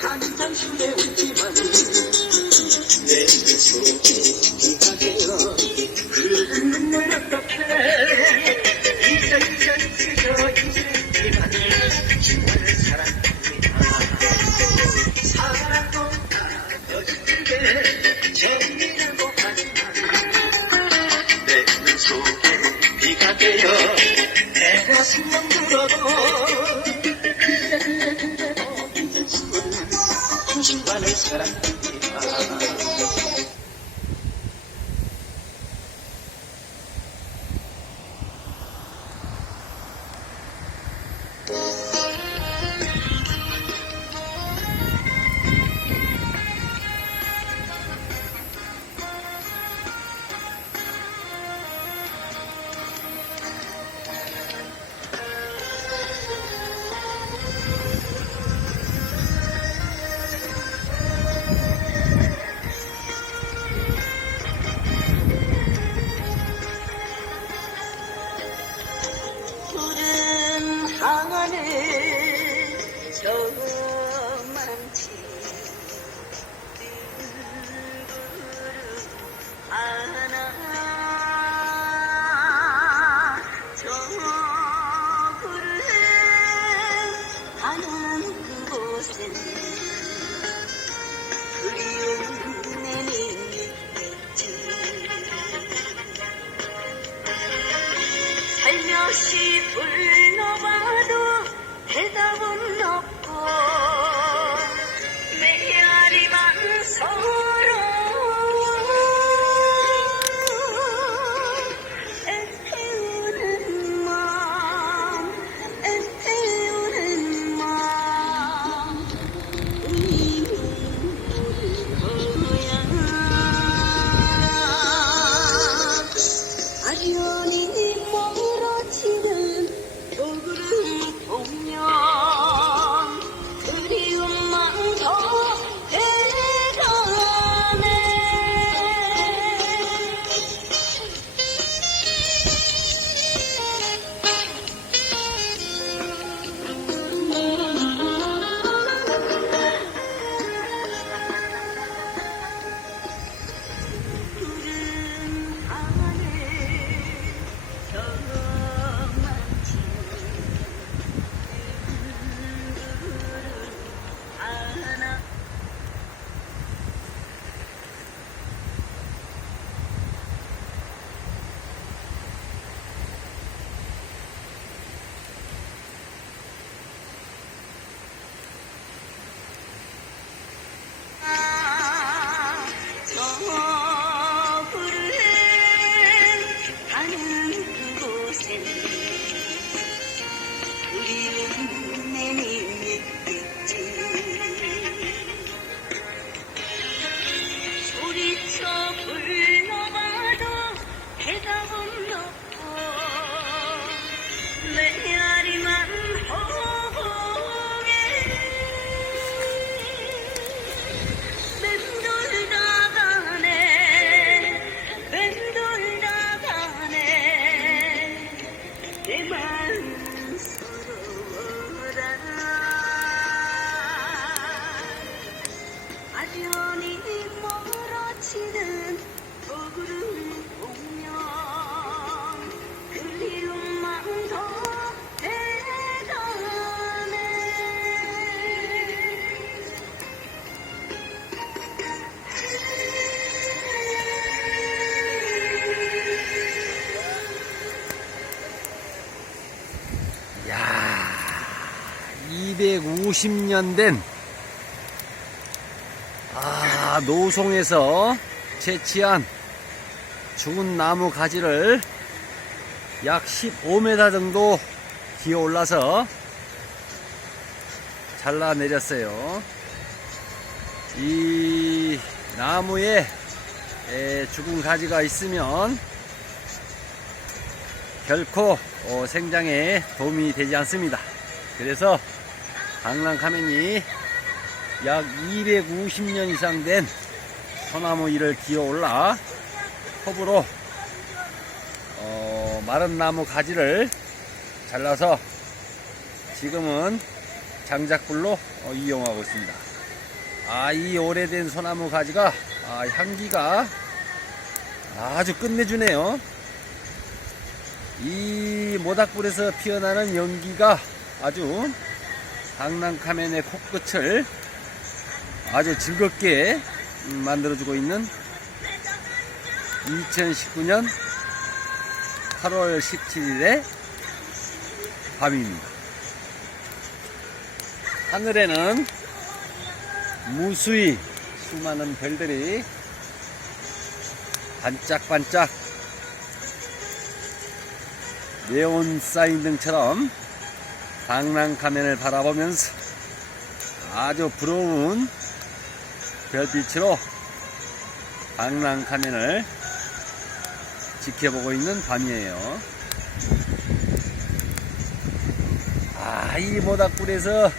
한 장씩에 웃지만 내 속에 비가 되어 흐르는 눈물 어떡해 잊어 잊지만 주말을 사랑합니다. 사랑도 따져주게 정이라고 하지만 내 눈 속에 비가 되어 내 가슴만 불어도 그대도 잊을 수 없는 당신만을 사랑합니다. 항하늘 저만치 하나 저 구름 하는 그곳엔 그리운 내님이 있지. 살며시 불러봐도 대답은 없고 메아리만 서러워 애태우는 마음 애태우는 마음 거야. 아련히 멀어지는 도구름 보면 그리움만 더 해가네. 구름 하늘 저만치 하나 저 구름 하는 그곳엔 그리운 내님이 있지. 소리쳐 불러봐도 대답은 없고 메아리만 허공에 맴돌다 가네 맴돌다 가네. 내 마음 서러워라. 아련히 멀어지는 도구름 보면 그리움만 더 해가네. 야, 250년 된 노송에서 채취한 죽은 나무 가지를 약 15m 정도 기어 올라서 잘라내렸어요. 이 나무에 죽은 가지가 있으면 결코 생장에 도움이 되지 않습니다. 그래서 강남카멘이 약 250년 이상 된 소나무 일을 기어 올라 톱으로 마른 나무 가지를 잘라서 지금은 장작불로 이용하고 있습니다. 이 오래된 소나무 가지가 향기가 아주 끝내주네요. 이 모닥불에서 피어나는 연기가 아주 강낭카멘의 코끝을 아주 즐겁게 만들어주고 있는 2019년 8월 17일의 밤입니다. 하늘에는 무수히 수많은 별들이 반짝반짝 네온 사인 등처럼 강낭카멘을 바라보면서 아주 부러운 별빛으로 강낭카멘을 지켜보고 있는 밤이에요. 이 모닥불에서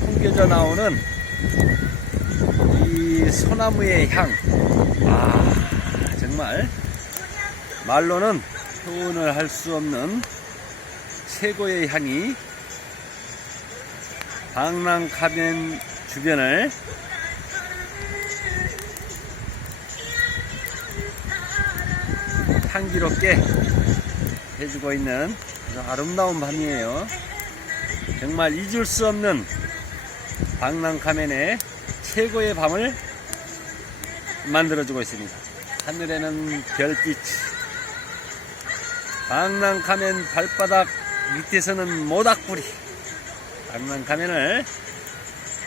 풍겨져 나오는 이 소나무의 향, 정말 말로는 표현을 할 수 없는 최고의 향이 강낭카멘 주변을 향기롭게 해주고 있는 아주 아름다운 밤이에요. 정말 잊을 수 없는 강낭카멘의 최고의 밤을 만들어주고 있습니다. 하늘에는 별빛, 강낭카멘 발바닥 밑에서는 모닥불이 강낭카멘을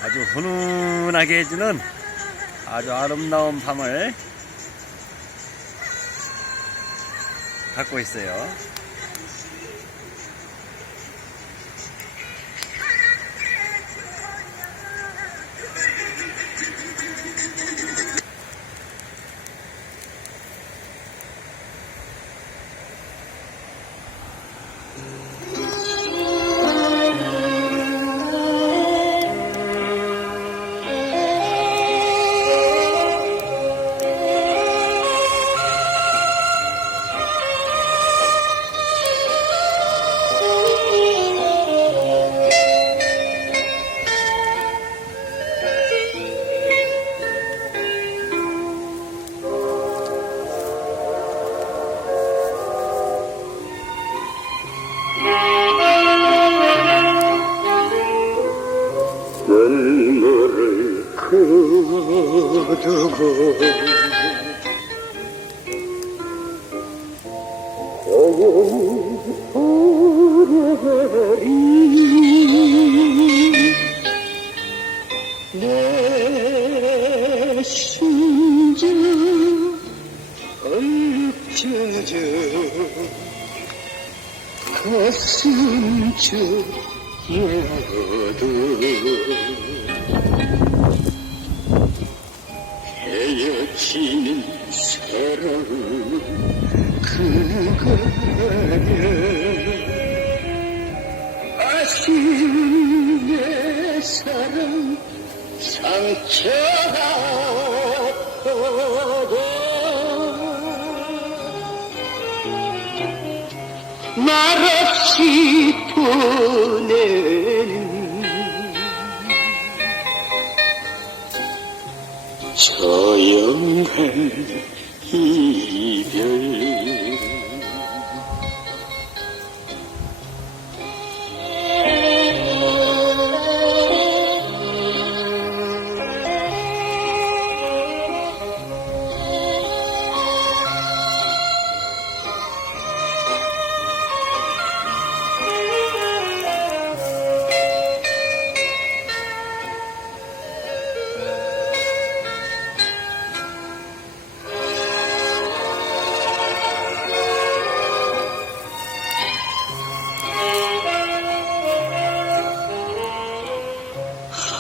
아주 훈훈하게 해주는 아주 아름다운 밤을 갖고 있어요. 눈물을 거두고 오래버린 내 심장 얽혀져 가슴 저려도 헤어지는 사랑은 그거야. 아쉬운 내 사랑 상처가 말 없이 보내는 조용한 이별.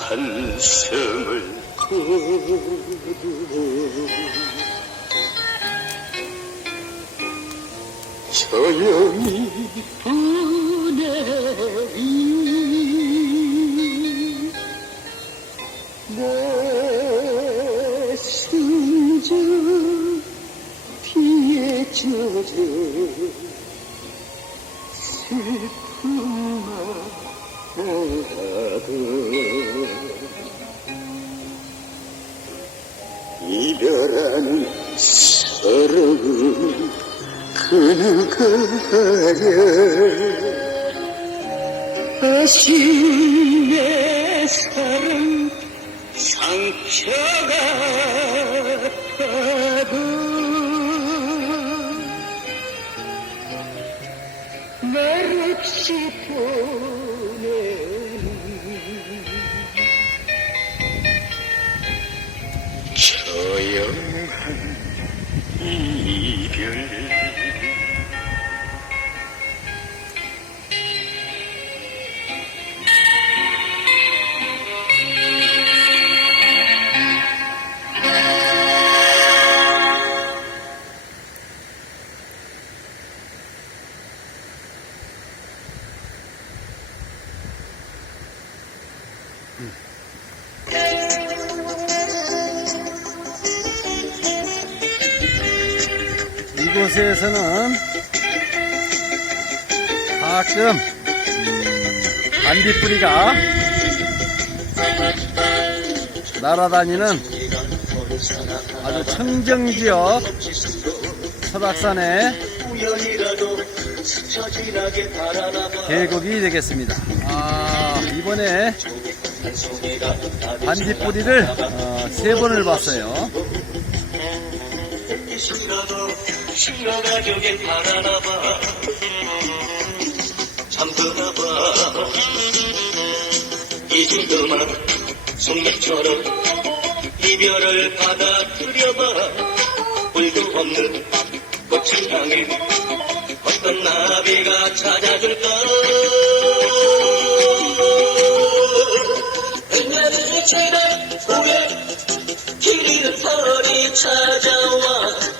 한숨을 거두고 조용히 보내리 내 심장 피에 젖어 슬픔만 이별하는 사랑은 그누가랴 아쉬운 내 사랑 상처가 말 없이 보내는 조용한 이별 이곳에서는 가끔 반딧불이가 날아다니는 아주 청정지역 설악산의 계곡이 되겠습니다. 이번에 반딧불이를 3번을 봤어요. 신가족에 바라나봐 잠드나봐 잊을 그만 송잎처럼 이별을 받아들여봐 불도 없는 꽃을 향해 어떤 나비가 찾아줄까 백년이 지난 후에 길 잃은 털이 찾아와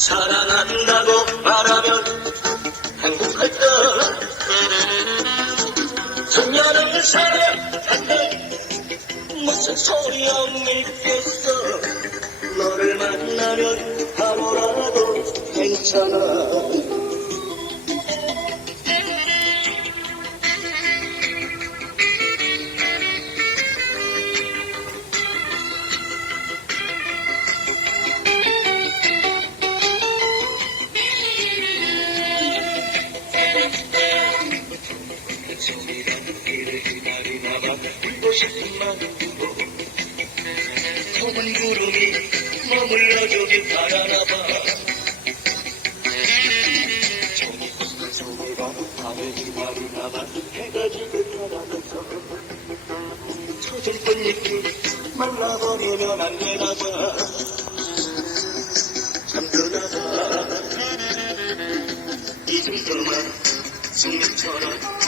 사랑한다고 말하면 행복할까 천년을 사랑한데 무슨 소용있겠어 너를 만나면 하루라도 괜찮아 울고 싶은 마음으로 좁은 구름이 머물러주길 바라나봐 종이가 밤을 기다리나봐 해가 지고 타나면서 젖은 꽃잎이 만나버리면 안 되나봐 잠드나봐 잊은 그만 승리처럼